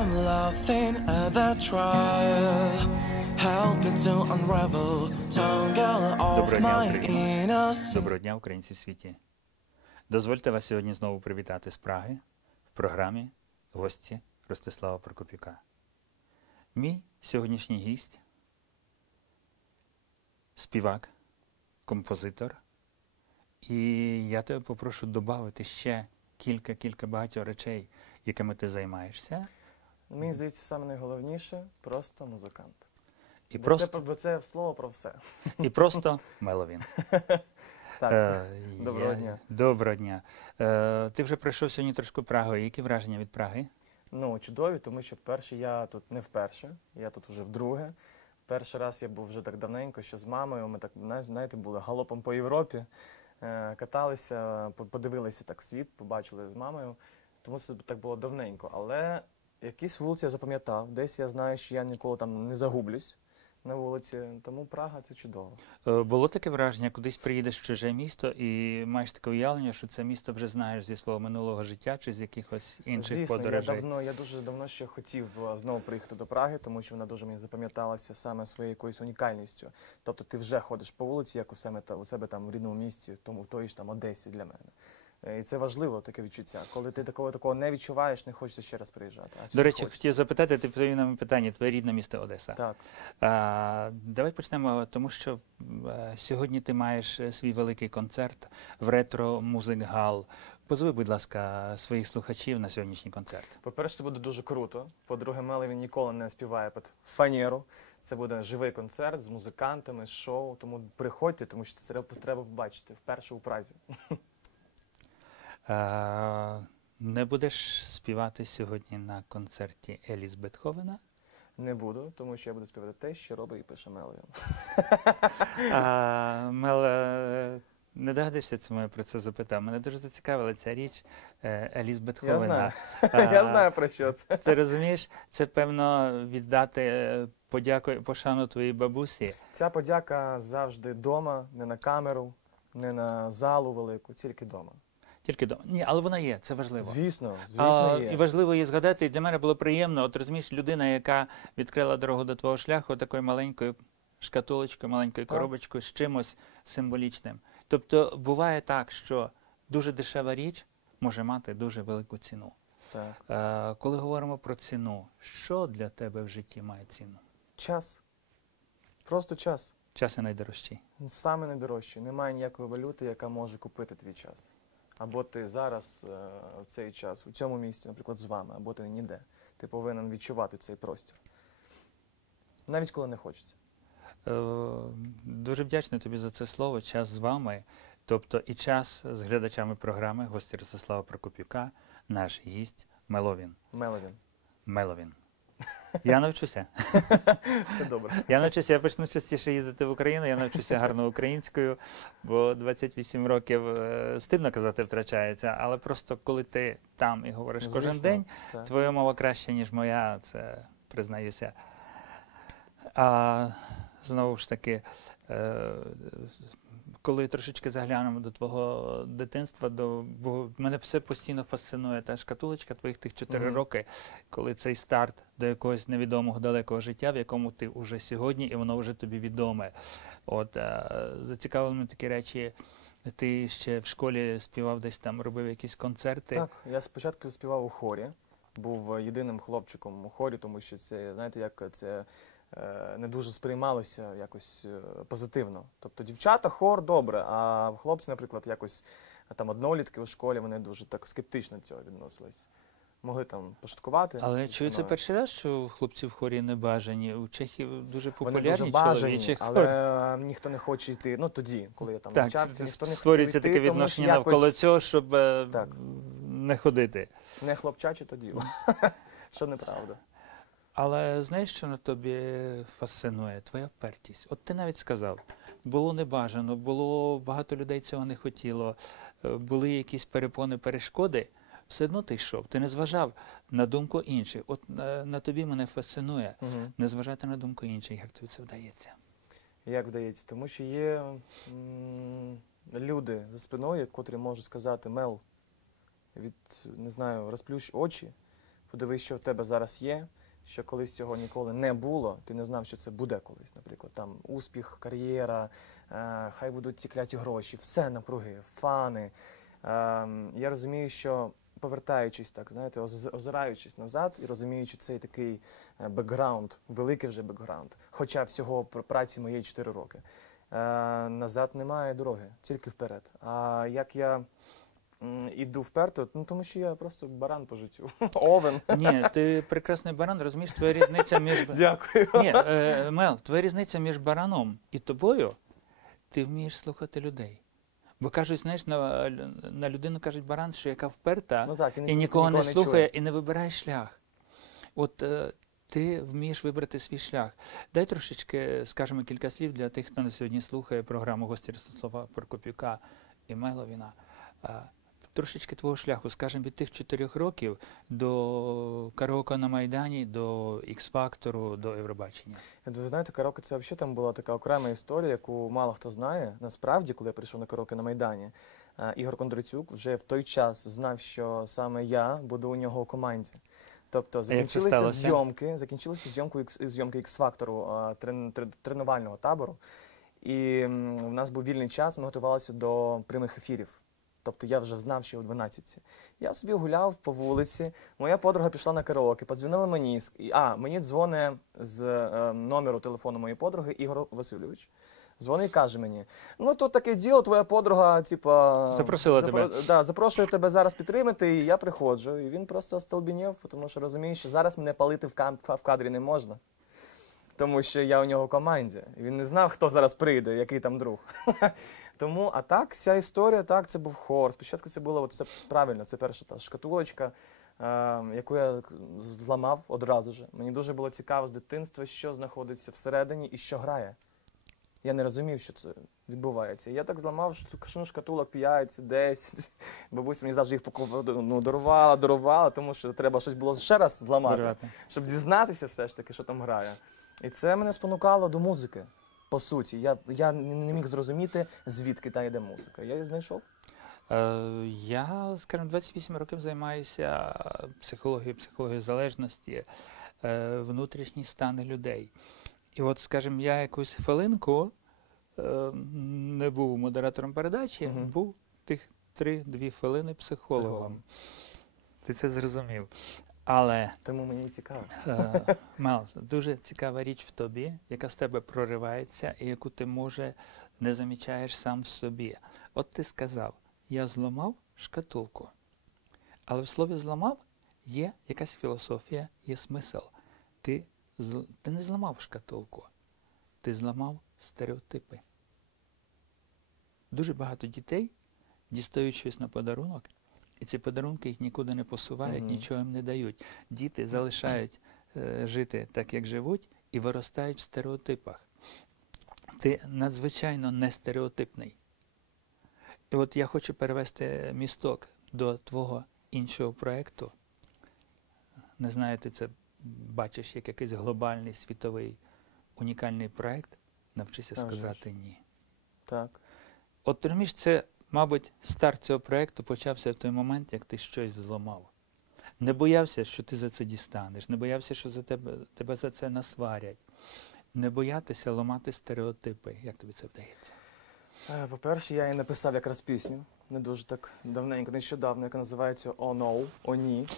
I'm laughing at the trial. Help me to unravel, tangle off Доброго дня, my Україна! innocence. Доброго дня, українці в світі! Дозвольте вас сьогодні знову привітати з Праги в програмі «Гості Ростислава Прокопюка». Мій сьогоднішній гість – співак, композитор. І я тебе попрошу додати ще кілька багатьох речей, якими ти займаєшся. Мені здається, саме найголовніше – просто музикант. І Бо це слово про все. І просто Меловін. Так, доброго дня. Доброго дня. Ти вже пройшов сьогодні трошки Прагою. Які враження від Праги? Ну, чудові, тому що перший я тут не вперше, я тут вже вдруге. Перший раз я був вже так давненько, що з мамою, ми так, знаєте, були галопом по Європі, каталися, подивилися так світ, побачили з мамою, тому це так було давненько. Але якісь вулиці я запам'ятав, десь я знаю, що я ніколи там не загублюсь на вулиці, тому Прага – це чудово. Було таке враження, кудись приїдеш в чуже місто і маєш таке уявлення, що це місто вже знаєш зі свого минулого життя чи з якихось інших подорожей? Звісно, я дуже давно ще хотів знову приїхати до Праги, тому що вона дуже мені запам'яталася саме своєю якоюсь унікальністю. Тобто ти вже ходиш по вулиці, як у себе там в рідному місті, в той ж там Одесі для мене. І це важливо, таке відчуття. Коли ти такого не відчуваєш, не хочеться ще раз приїжджати. До речі, хотів запитати, ти відповів на питання, твоє рідне місто Одеса. Так. Давай почнемо, тому що сьогодні ти маєш свій великий концерт в Ретро Музик Гал. Позови, будь ласка, своїх слухачів на сьогоднішній концерт. По-перше, це буде дуже круто. По-друге, Меловін ніколи не співає під фанеру. Це буде живий концерт з музикантами, з шоу. Тому приходьте, тому що це треба побачити вперше у Празі. Не будеш співати сьогодні на концерті Еліс Бетховена? Не буду, тому що я буду співати те, що робить і пише Меловін. Мел, не догадаєшся, чому я про це запитав? Мене дуже зацікавила ця річ Еліс Бетховена. Я знаю. Я знаю, про що це. Ти розумієш, це, певно, віддати подяку і пошану твоїй бабусі. Ця подяка завжди вдома, не на камеру, не на залу велику, тільки вдома. Тільки вдома. Ні, але вона є, це важливо. Звісно є. І важливо її згадати, і для мене було приємно, от розумієш, людина, яка відкрила дорогу до твого шляху такою маленькою шкатулочкою, маленькою коробочкою з чимось символічним. Тобто буває так, що дуже дешева річ може мати дуже велику ціну. Так. Коли говоримо про ціну, що для тебе в житті має ціну? Час. Просто час. Час є найдорожчий. Саме найдорожчий. Немає ніякої валюти, яка може купити твій час. Або ти зараз цей час у цьому місці, наприклад, з вами, або ти ніде. Ти повинен відчувати цей простір. Навіть коли не хочеться. Дуже вдячний тобі за це слово, час з вами. Тобто і час з глядачами програми, гості Ростислава Прокопюка, наш гість Меловін. Меловін. Я навчуся. Все добре. Я навчуся, я почну частіше їздити в Україну, я навчуся гарно українською, бо 28 років, стидно казати, втрачається, але просто коли ти там і говориш кожен день, твоя мова краща, ніж моя, це признаюся. Знову ж таки, коли трошечки заглянемо до твого дитинства, бо мене все постійно фасцинує та шкатулочка твоїх тих 4 роки, коли цей старт до якогось невідомого далекого життя, в якому ти вже сьогодні, і воно вже тобі відоме. От, зацікавили мене такі речі. Ти ще в школі співав десь там, робив якісь концерти? Так, я спочатку співав у хорі, був єдиним хлопчиком у хорі, тому що це, знаєте, як це не дуже сприймалося якось позитивно. Тобто дівчата, хор – добре, а хлопці, наприклад, якось там однолітки у школі, вони дуже так скептично до цього відносились. Могли там пошуткувати. Але чую, це перший раз, що хлопці в хорі не бажані. У Чехів дуже популярні чоловічі хори. Вони дуже бажані, але ніхто не хоче йти. Ну тоді, коли я там навчався, ніхто не хотів йти, таке відношення навколо цього, щоб не ходити. Не хлопчаче то діло, що неправда. Але знаєш, що на тобі фасцинує? Твоя впертість. От ти навіть сказав, було небажано, багато людей цього не хотіло, були якісь перепони, перешкоди, все одно ти йшов, ти не зважав на думку інших. От на тобі мене фасцинує не зважати на думку інших. Як тобі це вдається? Як вдається? Тому що є люди за спиною, котрі можуть сказати: Мел, не знаю, розплющ очі, подивись, що в тебе зараз є, що колись цього ніколи не було, ти не знав, що це буде колись, наприклад, там успіх, кар'єра, хай будуть ці кляті гроші, все навкруги, фани. Я розумію, що повертаючись так, знаєте, озираючись назад і розуміючи цей такий бекграунд, великий вже бекграунд, хоча всього праці моєї 4 роки, назад немає дороги, тільки вперед. А як я іду вперед, ну тому що я просто баран по життю, овен. Ні, ти прекрасний баран, розумієш, твоя різниця між... Дякую. Ні, Мел, твоя різниця між бараном і тобою, ти вмієш слухати людей. Бо кажуть, знаєш, на людину кажуть баран, що яка вперта, Ну, так, і нікого не слухає, чує. і не вибирає шлях. От ти вмієш вибрати свій шлях. Дай трошечки, скажімо, кілька слів для тих, хто на сьогодні слухає програму гості Ростислава Прокопюка і Меловіна. Трошечки твого шляху, скажімо, від тих 4 років до караоке на Майдані, до Ікс-фактору, до Євробачення. Ви знаєте, караоке це взагалі там була така окрема історія, яку мало хто знає. Насправді, коли я прийшов на караоке на Майдані, Ігор Кондратюк вже в той час знав, що саме я буду у нього у команді. Тобто закінчилися зйомки Ікс-фактору, тренувального табору. І в нас був вільний час, ми готувалися до прямих ефірів. Тобто я вже знав, що о 12-ці. Я собі гуляв по вулиці, моя подруга пішла на караоке, подзвонила мені, мені дзвонить з номеру телефону моєї подруги Ігор Васильович. Дзвонить і каже мені, ну тут таке діло, твоя подруга, типа... Запросила тебе. Да, запрошує тебе зараз підтримати, і я приходжу. І він просто остолбенів, тому що розуміє, що зараз мене палити в кадрі не можна. Тому що я у нього в команді. І він не знав, хто зараз прийде, який там друг. Тому, а так, вся історія, так, це був хор. Спочатку це було, це правильно, це перша та шкатулочка, яку я зламав одразу ж. Мені дуже було цікаво з дитинства, що знаходиться всередині і що грає. Я не розумів, що це відбувається. Я так зламав, що шкатулок 5, 10. Бабуся мені завжди їх дарувала, тому що треба щось було ще раз зламати, щоб дізнатися все ж таки, що там грає. І це мене спонукало до музики, по суті. Я не міг зрозуміти, звідки та йде музика. Я її знайшов. Я, скажімо, 28 років займаюся психологією залежності, внутрішні стани людей. І от, скажімо, я якусь хвилинку не був модератором передачі, був тих 3-2 хвилини психологом. Ти це зрозумів. Але тому мені цікаво. Мел, дуже цікава річ в тобі, яка з тебе проривається і яку ти, може, не замічаєш сам в собі. От ти сказав, я зламав шкатулку. Але в слові «зламав» є якась філософія, є смисл. Ти не зламав шкатулку, ти зламав стереотипи. Дуже багато дітей дістають щось на подарунок, і ці подарунки їх нікуди не посувають, нічого їм не дають. Діти залишають жити так, як живуть, і виростають в стереотипах. Ти надзвичайно не стереотипний. І от я хочу перевести місток до твого іншого проєкту. Не знаю, ти це бачиш як якийсь глобальний, світовий, унікальний проєкт, навчися сказати «ні». Так. От розумієш, це, мабуть, старт цього проєкту почався в той момент, як ти щось зламав. Не боявся, що ти за це дістанеш, не боявся, що тебе за це насварять. Не боятися ламати стереотипи. Як тобі це вдається? По-перше, я її написав якраз пісню, не дуже так давненько, нещодавно, яка називається «О, no», «О, ні».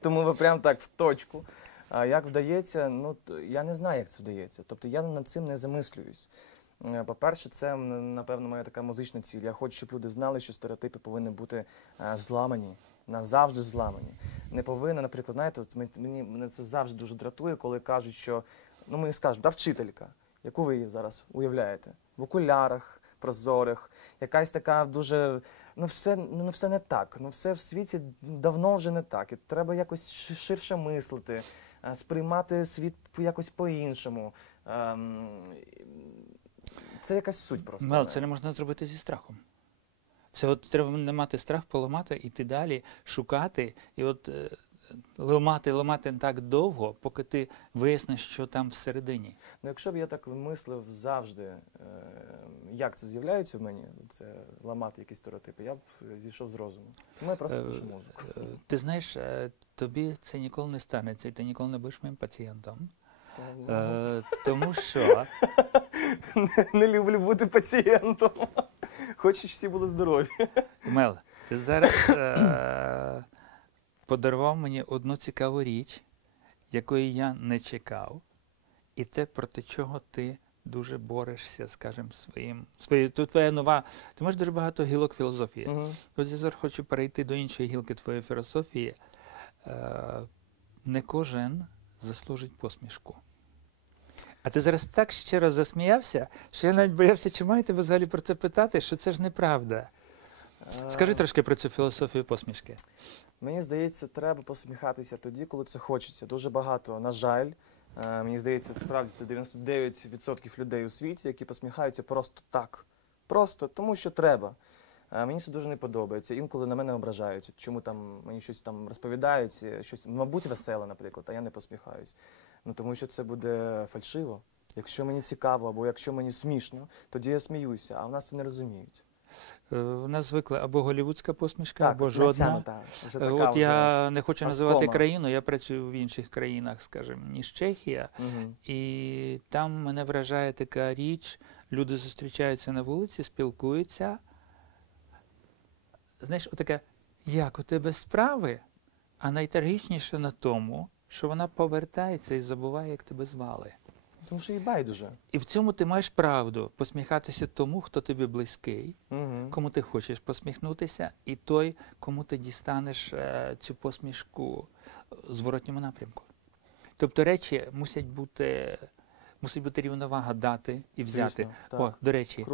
Тому ви прям так в точку. А як вдається, ну, я не знаю, як це вдається. Тобто я над цим не замислююсь. По-перше, це, напевно, моя така музична ціль. Я хочу, щоб люди знали, що стереотипи повинні бути зламані, назавжди зламані. Не повинна, наприклад, знаєте, мене це завжди дуже дратує, коли кажуть, що, ну, ми скажемо, та вчителька, яку ви її зараз уявляєте? В окулярах, прозорих, якась така дуже, ну все не так, ну все в світі давно вже не так. І треба якось ширше мислити, сприймати світ якось по-іншому. Це якась суть просто. Мел, це не можна зробити зі страхом. Це от треба не мати страх, поламати, йти далі, шукати. І от ламати так довго, поки ти виясниш, що там всередині. Ну, якщо б я так мислив завжди, як це з'являється в мені, це ламати якісь стереотипи, я б зійшов з розуму. Тому я просто пишу музику. Ти знаєш, тобі це ніколи не станеться, і ти ніколи не будеш моїм пацієнтом. Тому що Не люблю бути пацієнтом. Хочу, щоб всі були здорові. Мел, ти зараз подарував мені одну цікаву річ, якої я не чекав, і те, проти чого ти дуже борешся, скажімо, тут твоя нова, ти маєш дуже багато гілок філософії. Ось я зараз хочу перейти до іншої гілки твоєї філософії. Не кожен заслужить посмішку. А ти зараз так щиро засміявся, що я навіть боявся, чи маєте ви взагалі про це питати, що це ж неправда. Скажи трошки про цю філософію посмішки. Мені здається, треба посміхатися тоді, коли це хочеться. Дуже багато, на жаль, мені здається, справді це 99% людей у світі, які посміхаються просто так. Просто тому, що треба. Мені це дуже не подобається. Інколи на мене ображаються. Чому там мені щось там розповідають, щось, мабуть, веселе, наприклад, а я не посміхаюсь. Ну, тому що це буде фальшиво. Якщо мені цікаво або якщо мені смішно, тоді я сміюся, а в нас це не розуміють. В нас звикли або голівудська посмішка, або жодна. От я не хочу називати країну, я працюю в інших країнах, скажімо, ніж Чехія. І там мене вражає така річ, люди зустрічаються на вулиці, спілкуються. Знаєш, отаке, як у тебе справи? А найтрагічніше на тому, що вона повертається і забуває, як тебе звали. Тому що їй байдуже. І в цьому ти маєш правду посміхатися тому, хто тобі близький, кому ти хочеш посміхнутися, і той, кому ти дістанеш цю посмішку в зворотньому напрямку. Тобто речі мусить бути рівновага дати і взяти. Звісно, О, до речі,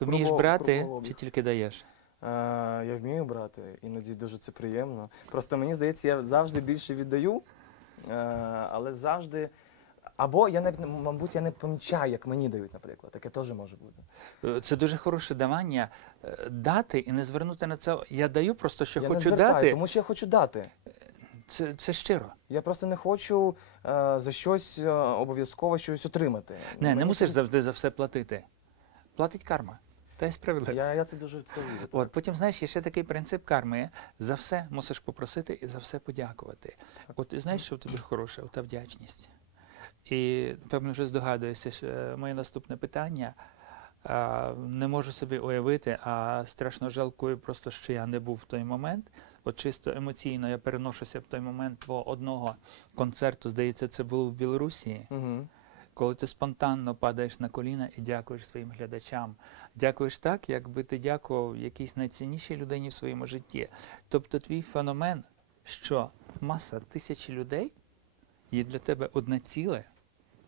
вмієш брати чи тільки даєш? Я вмію брати, іноді дуже це приємно. Просто мені здається, я завжди більше віддаю, але завжди... Або я навіть, мабуть, я не помічаю, як мені дають, наприклад. Таке теж може бути. Це дуже хороше давання. Дати і не звернути на це. Я даю просто, що я хочу не звертаю, дати. Тому що я хочу дати. Це щиро. Я просто не хочу за щось обов'язково щось отримати. Не мусиш завжди за все платити. Платить карма. Та й справедливо. Я це дуже вірю. От, потім, знаєш, є ще такий принцип карми. За все мусиш попросити і за все подякувати. От і знаєш, що в тобі хороше? Ота вдячність. І, певно, вже здогадуєшся, що моє наступне питання. Не можу собі уявити, а страшно жалкую просто, що я не був в той момент. От чисто емоційно я переношуся в той момент твого одного концерту, здається, це було в Білорусі, коли ти спонтанно падаєш на коліна і дякуєш своїм глядачам. Дякуєш так, якби ти дякував якійсь найціннішій людині в своєму житті. Тобто твій феномен, що маса тисячі людей є для тебе одне ціле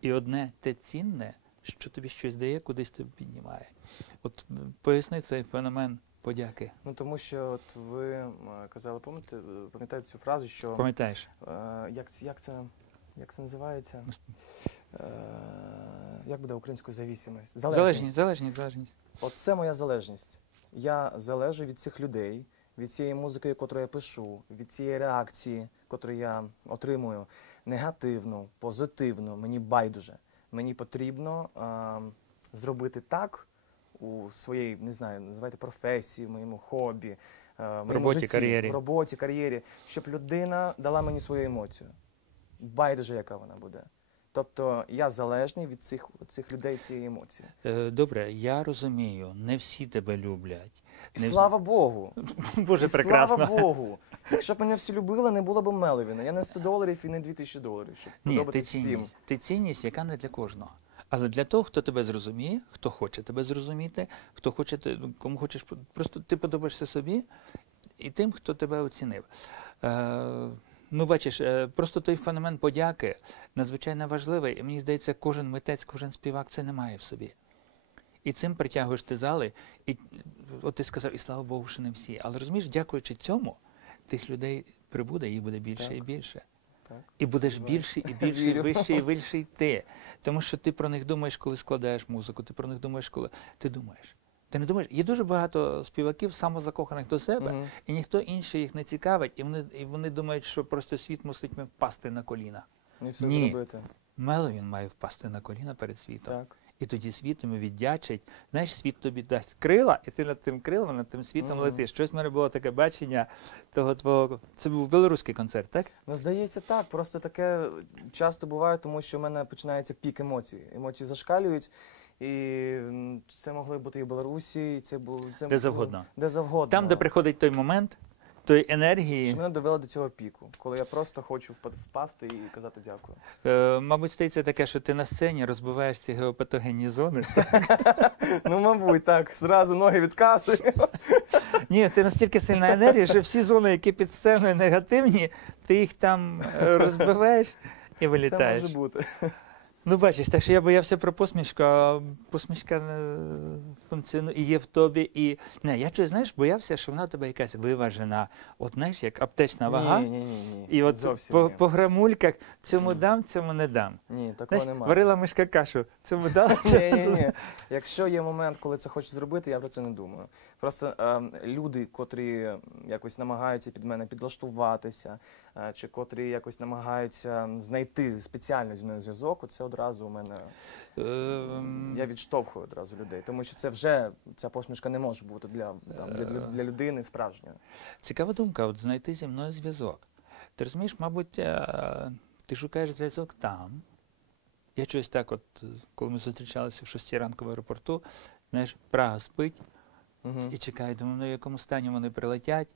і одне те цінне, що тобі щось дає, кудись тебе піднімає. От поясни цей феномен подяки. Ну, тому що от ви казали, пам'ятаєте цю фразу, що... Пам'ятаєш? Як це називається? Як буде українською зависимость? Залежність. От це моя залежність. Я залежу від цих людей, від цієї музики, яку я пишу, від цієї реакції, яку я отримую. Негативно, позитивно, мені байдуже. Мені потрібно зробити так у своїй, не знаю, називайте професії, в моєму хобі, в моєму житті, в роботі, кар'єрі, щоб людина дала мені свою емоцію. Байдуже, яка вона буде. Тобто я залежний від цих людей, цієї емоції. Добре, я розумію, не всі тебе люблять. Слава Богу! Боже, прекрасно. Слава Богу! Якщо б мене всі любили, не було б Меловіна. Я не $100 і не $2000, щоб подобатися всім. Ти цінність, яка не для кожного. Але для того, хто тебе зрозуміє, хто хоче тебе зрозуміти, хто хоче, кому хочеш, просто ти подобаєшся собі і тим, хто тебе оцінив. Ну, бачиш, просто той феномен подяки надзвичайно важливий. І мені здається, кожен митець, кожен співак це не має в собі. І цим притягуєш ти зали, і от ти сказав, і слава Богу, що не всі. Але розумієш, дякуючи цьому, тих людей прибуде, їх буде більше і більше. Так. І будеш більше і більше, вище і вище йти. Тому що ти про них думаєш, коли складаєш музику, ти про них думаєш, коли... Ти думаєш. Ти не думаєш, є дуже багато співаків самозакоханих до себе, Мгм. і ніхто інший їх не цікавить, і вони думають, що просто світ мусить їм впасти на коліна. І все Ні. зробити. Меловін має впасти на коліна перед світом. Так. І тоді світ йому віддячить. Знаєш, світ тобі дасть крила, і ти над тим крилом, над тим світом Мгм. летиш. Щось в мене було таке бачення того твого. Це був білоруський концерт, так? Ну, здається, так. Просто таке часто буває, тому що в мене починається пік емоцій. Емоції зашкалюють. І це могли бути і в Білорусі, і це було Де завгодно. Де завгодно. Там, де приходить той момент, тої енергії, Що мене довело до цього піку, коли я просто хочу впасти і казати дякую. мабуть, стається таке, що ти на сцені розбиваєш ці геопатогенні зони. Ну, мабуть, так. Зразу ноги відказую. Ні, ти настільки сильна енергія, що всі зони, які під сценою негативні, ти їх там розбиваєш і вилітаєш. Це може бути. Ну, бачиш, так що я боявся про посмішку, а посмішка функціонує і є в тобі. І не, я чогось, знаєш, боявся, що вона у тебе якась виважена, от знаєш, як аптечна вага. Ні. І от Зовсім ні. по грамульках цьому дам, цьому не дам. Ні, такого Знаєш, немає. варила мишка кашу, цьому дала. Ні. Якщо є момент, коли це хочу зробити, я про це не думаю. Просто люди, котрі якось намагаються під мене підлаштуватися, чи котрі якось намагаються знайти спеціально зі мною зв'язок, це одразу у мене, я відштовхую одразу людей. Тому що це вже, ця посмішка не може бути для людини справжньою. Цікава думка, от знайти зі мною зв'язок. Ти розумієш, мабуть, ти шукаєш зв'язок там. Я чогось так, от, коли ми зустрічалися в 6 ранку в аеропорту, знаєш, Прага спить Угу. і чекає, думаю, ну в якому стані вони прилетять,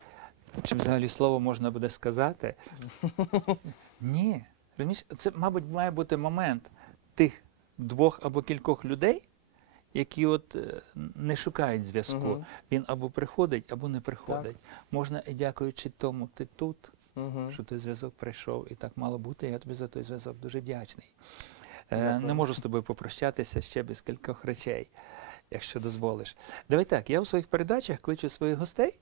чи взагалі слово можна буде сказати. Ні. Розумієш, це, мабуть, має бути момент тих 2 або кількох людей, які от не шукають зв'язку. Мгм. Він або приходить, або не приходить. Можна і дякуючи тому, ти тут, Угу. що той зв'язок прийшов, і так мало бути. Я тобі за той зв'язок дуже вдячний. Дякую. Не можу з тобою попрощатися ще без кількох речей, якщо дозволиш. Давай так, я у своїх передачах кличу своїх гостей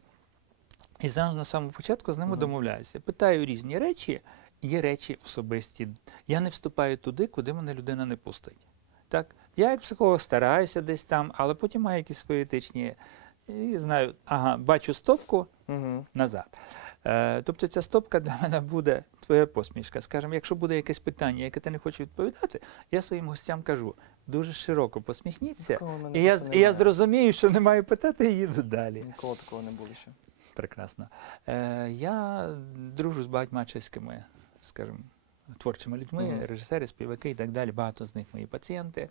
і зразу на самому початку з ними Мгм. домовляюся. Питаю різні речі, є речі особисті. Я не вступаю туди, куди мене людина не пустить. Так? Я як психолог стараюся десь там, але потім маю якісь свої етичні, і знаю, ага, бачу стопку, Угу. назад. Тобто ця стопка для мене буде твоя посмішка. Скажімо, якщо буде якесь питання, яке ти не хочеш відповідати, я своїм гостям кажу, дуже широко посміхніться, і я зрозумію, що не маю питати, і їду далі. Ніколи такого не було ще. Прекрасно. Я дружу з багатьма чеськими, скажімо, творчими людьми, Мгм. режисери, співаки і так далі. Багато з них мої пацієнти.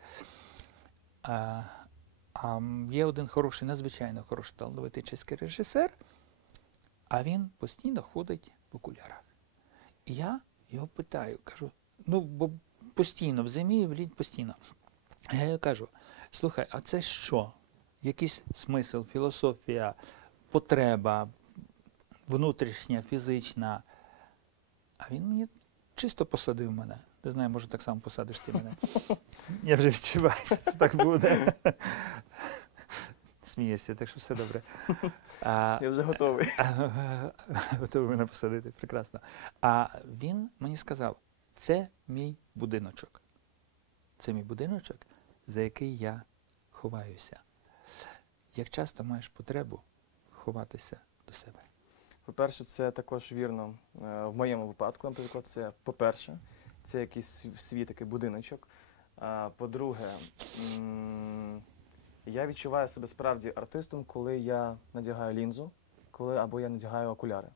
Є один хороший, надзвичайно хороший талановитий чеський режисер, а він постійно ходить в окулярах. І я його питаю, кажу, ну, бо постійно, в зимі і в літ постійно. А я його кажу, слухай, а це що? Якийсь смисл, філософія, потреба, внутрішня, фізична. А він мені чисто посадив мене. Не знаю, може так само посадиш ти мене. Я вже відчуваю, що це так буде. Смієшся, так що все добре. Я вже готовий. Готовий мене посадити, прекрасно. А він мені сказав, це мій будиночок. Це мій будиночок, за який я ховаюся. Як часто маєш потребу ховатися до себе? По-перше, це також вірно. В моєму випадку, наприклад, це, по-перше, це якийсь свій такий будиночок. По-друге, я відчуваю себе справді артистом, коли я надягаю лінзу, або я надягаю окуляри.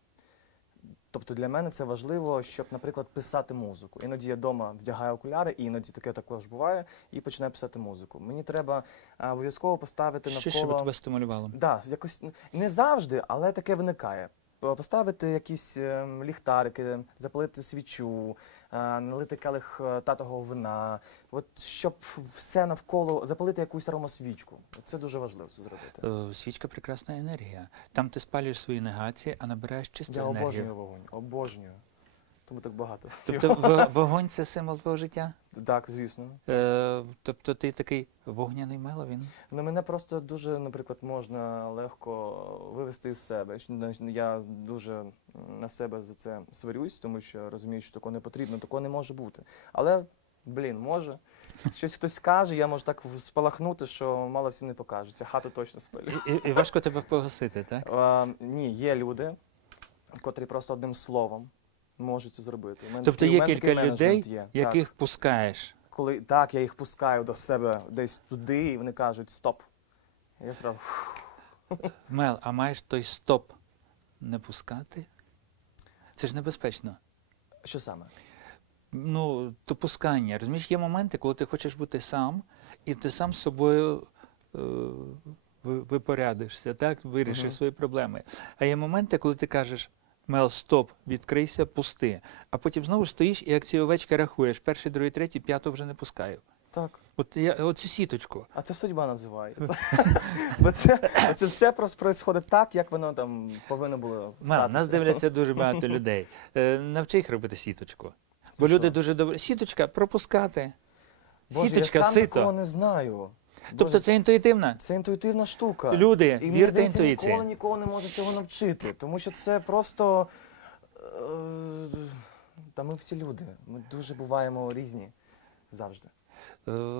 Тобто для мене це важливо, щоб, наприклад, писати музику. Іноді я вдома вдягаю окуляри, і іноді таке також буває, і починаю писати музику. Мені треба обов'язково поставити навколо... Що тебе стимулювало? Да, якось не завжди, але таке виникає. Поставити якісь ліхтарики, запалити свічу, налити келих татового вина, от щоб все навколо, запалити якусь аромасвічку. Це дуже важливо це зробити. Свічка – прекрасна енергія. Там ти спалюєш свої негації, а набираєш чисту Я енергію. обожнюю вогонь, обожнюю. Тому так багато. Тобто вогонь – це символ твого життя? Так, звісно. Тобто ти такий вогняний Меловін? Ну, мене просто дуже, наприклад, можна легко вивести із себе. Я дуже на себе за це сварюсь, тому що розумію, що такого не потрібно, такого не може бути. Але, блін, може. Щось хтось скаже, я можу так спалахнути, що мало всім не покажеться. Хату точно спалю. І важко тебе погасити, так? Ні, є люди, котрі просто одним словом можуть це зробити. Тобто є кілька людей, яких пускаєш. Коли так, я їх пускаю до себе десь туди, і вони кажуть стоп. Я зразу Мел, а маєш той стоп не пускати? Це ж небезпечно. що саме? Ну, то пускання. Розумієш, є моменти, коли ти хочеш бути сам, і ти сам з собою випорядишся, так? Вирішиш свої проблеми. А є моменти, коли ти кажеш, Мел, стоп, відкрийся, пусти. А потім знову стоїш і як ці овечки рахуєш. Перший, другий, третій, п'ятого вже не пускаю. Так. От я оцю сіточку. А це судьба називається. Бо це все просто відбувається так, як воно там повинно було Мел, статися. нас дивляться дуже багато людей. Навчи їх робити сіточку. Бо Це люди що? дуже добре. Сіточка пропускати. Боже, Сіточка, я сам сито. такого не знаю. Тобто Боже, це інтуїтивна? це інтуїтивна штука. Люди, І мені вірте здається, інтуїції. ніколи не можу цього навчити, тому що це просто... Та ми всі люди, ми дуже буваємо різні завжди.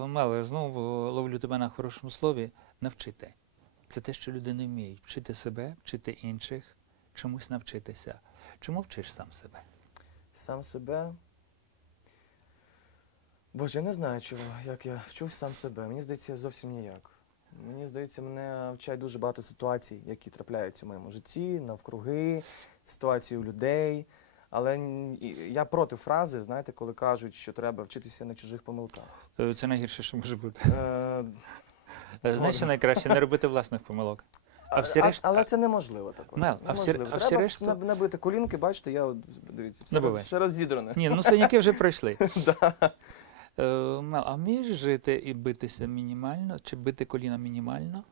Меле, знову ловлю тебе на хорошому слові. Навчити. Це те, що люди не вміють. Вчити себе, вчити інших, чомусь навчитися. Чому вчиш сам себе? Сам себе... Боже, я не знаю, чого, як я вчусь сам себе. Мені здається, я зовсім ніяк. Мені здається, мене вчать дуже багато ситуацій, які трапляються в моєму житті, навкруги, ситуації у людей. Але я проти фрази, знаєте, коли кажуть, що треба вчитися на чужих помилках. Це найгірше, що може бути. Згоден. Знаєш, що найкраще? Не робити власних помилок. А всі решта... Але це неможливо також. Мел, а всі Неможливо. решта- Треба набити колінки, бачите, я, от, дивіться, Набивай. все роздідрене. Ні, ну синяки вже пройшли. Да. Мел, а вмієш жити і битися мінімально, чи бити коліна мінімально?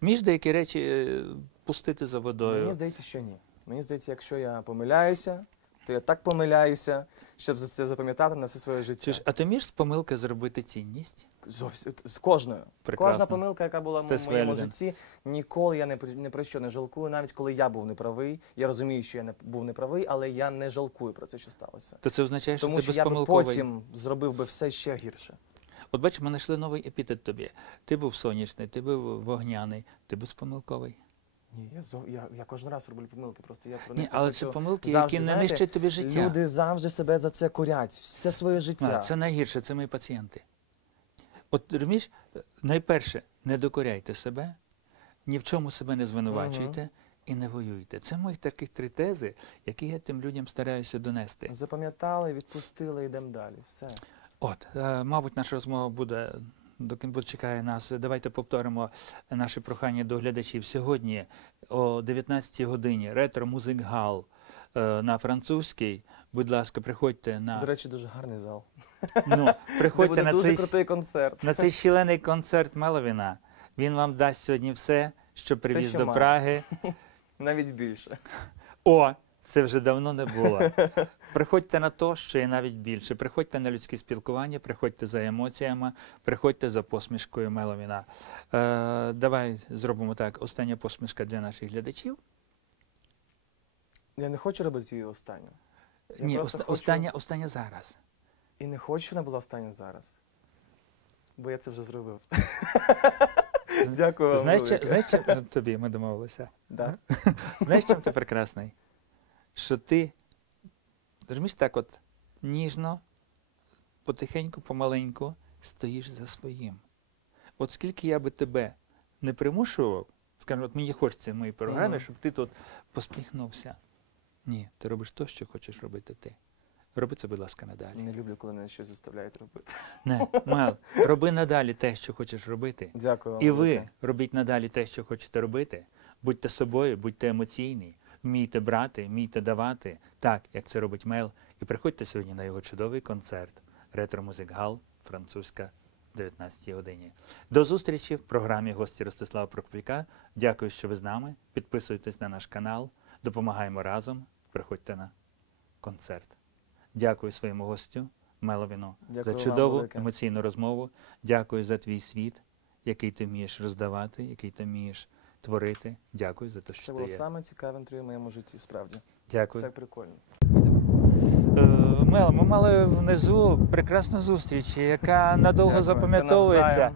Вмієш деякі речі пустити за водою? Мені здається, що ні. Мені здається, якщо я помиляюся, то я так помиляюся, щоб за це запам'ятати на все своє життя. Чуєш, а ти вмієш з помилки зробити цінність? З кожною. Прекрасно. Кожна помилка, яка була Ти в своя моєму людина. житті, ніколи я не про що не жалкую, навіть коли я був неправий. Я розумію, що я не був неправий, але я не жалкую про це, що сталося. То це означає, що Тому ти що я би безпомилковий. потім зробив би все ще гірше. От бачиш, ми знайшли новий епітет тобі. Ти був сонячний, ти був вогняний, ти безпомилковий. Ні, я кожен раз роблю помилки, просто я про Ні, них але хочу це помилки, завжди, які не знаєте, нищать тобі життя. Люди завжди себе за це корять, все своє життя. Це найгірше, це мої пацієнти. От розумієш, найперше, не докоряйте себе, ні в чому себе не звинувачуйте і не воюйте. Це мої таких 3 тези, які я тим людям стараюся донести. Запам'ятали, відпустили, йдемо далі. Все. От, мабуть, наша розмова буде, доки чекає нас. Давайте повторимо наше прохання до глядачів. Сьогодні о 19-й годині ретро-музик-гал на Французькій. Будь ласка, приходьте на... До речі, дуже гарний зал. Ну, приходьте Буде на дуже цей, крутий концерт. на цей щелений концерт Меловіна. Він вам дасть сьогодні все, що привіз що до має. Праги. Навіть більше. О, це вже давно не було. Приходьте на то, що є навіть більше. Приходьте на людське спілкування, приходьте за емоціями, приходьте за посмішкою Меловіна. Давай зробимо так. Остання посмішка для наших глядачів. Я не хочу робити її останню. Я Ні, просто хочу- остання зараз. І не хочу, щоб вона була остання зараз. Бо я це вже зробив. Дякую вам велике. Знаєш, чим тобі ми домовилися? Да? Знаєш, чим ти прекрасний? Що ти, розумієш, так от ніжно, потихеньку, помаленьку стоїш за своїм. От скільки я би тебе не примушував, скажімо, от мені хочеться в моїй програмі, Мгм. щоб ти тут посміхнувся. Ні, ти робиш те, що хочеш робити ти. Роби це, будь ласка, надалі. Не люблю, коли мене щось заставляють робити. Не, Мел, роби надалі те, що хочеш робити. Дякую вам І велике. ви робіть надалі те, що хочете робити. Будьте собою, будьте емоційні, вмійте брати, вмійте давати, так, як це робить Мел. І приходьте сьогодні на його чудовий концерт «Ретро-музик-гал», французька, 19-й годині. До зустрічі в програмі «Гості Ростислава Прокопюка». Дякую, що ви з нами. Підписуйтесь на наш канал. Допомагаємо разом. Приходьте на концерт. Дякую своєму гостю Меловіну Дякую за вам чудову велике. емоційну розмову. Дякую за твій світ, який ти вмієш роздавати, який ти вмієш творити. Дякую за те, що Це ти було є. саме цікаве інтерв'ю в моєму житті, справді. Дякую. Це прикольно. Мел, ми мали внизу прекрасну зустріч, яка надовго Дякую, це запам'ятовується. навзаєм.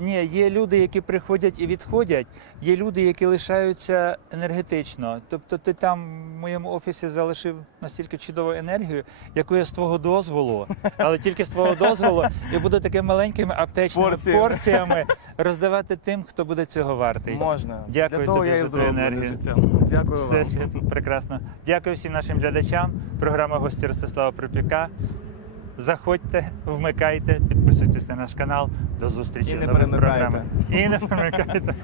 Ні, є люди, які приходять і відходять, є люди, які лишаються енергетично. Тобто ти там в моєму офісі залишив настільки чудову енергію, яку я з твого дозволу, але тільки з твого дозволу, і буду такими маленькими аптечними порціями роздавати тим, хто буде цього вартий. Можна. Дякую Для того тобі я і за твою зроблю енергію. життя. Дякую вам. Всесвіт, прекрасно. Дякую всім нашим глядачам. Програма «Гості Ростислава Прип'яка». Заходьте, вмикайте, підписуйтесь на наш канал. До зустрічі І в не нових перемикайте. програмах. І не перемикайте.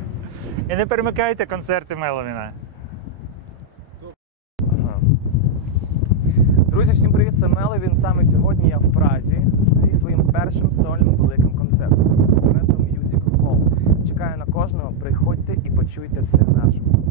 І не перемикайте концерти Меловіна. Ага. Друзі, всім привіт, це Меловін. Саме сьогодні я в Празі зі своїм першим сольним великим концертом Retro Music Hall. Чекаю на кожного, приходьте і почуйте все наживо.